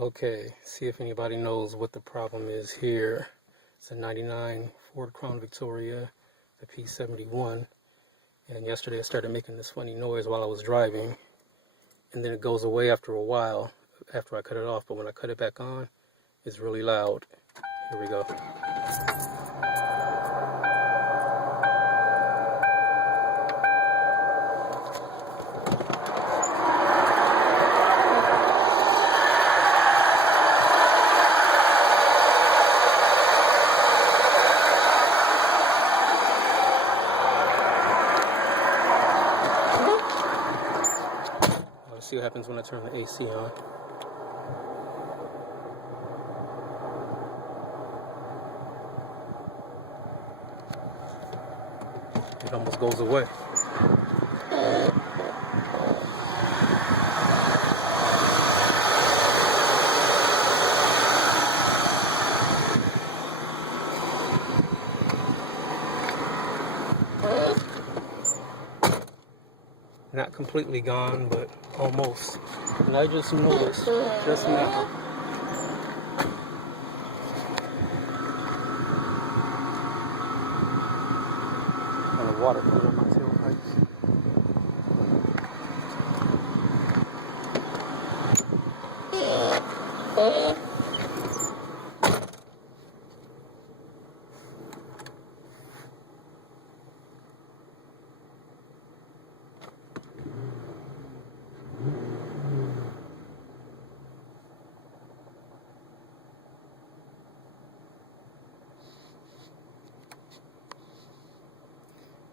Okay, see if anybody knows what the problem is here. It's a 99 Ford Crown Victoria, the P71. And yesterday I started making this funny noise while I was driving. And then it goes away after a while, after I cut it off. But when I cut it back on, it's really loud. Here we go. Let's see what happens when I turn the AC on. It almost goes away. Not completely gone, but almost. And I just noticed just now. And the water coming on my tailpipes.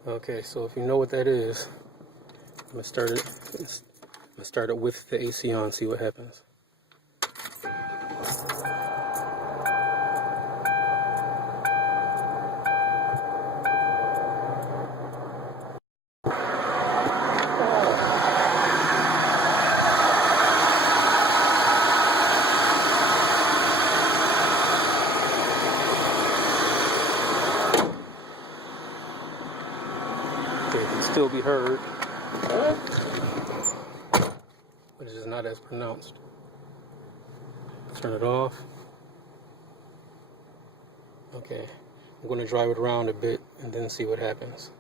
Okay, so if you know what that is, I'm gonna start it with the AC on, see what happens. It can still be heard, but it's just not as pronounced. Turn it off. Okay, I'm going to drive it around a bit and then see what happens.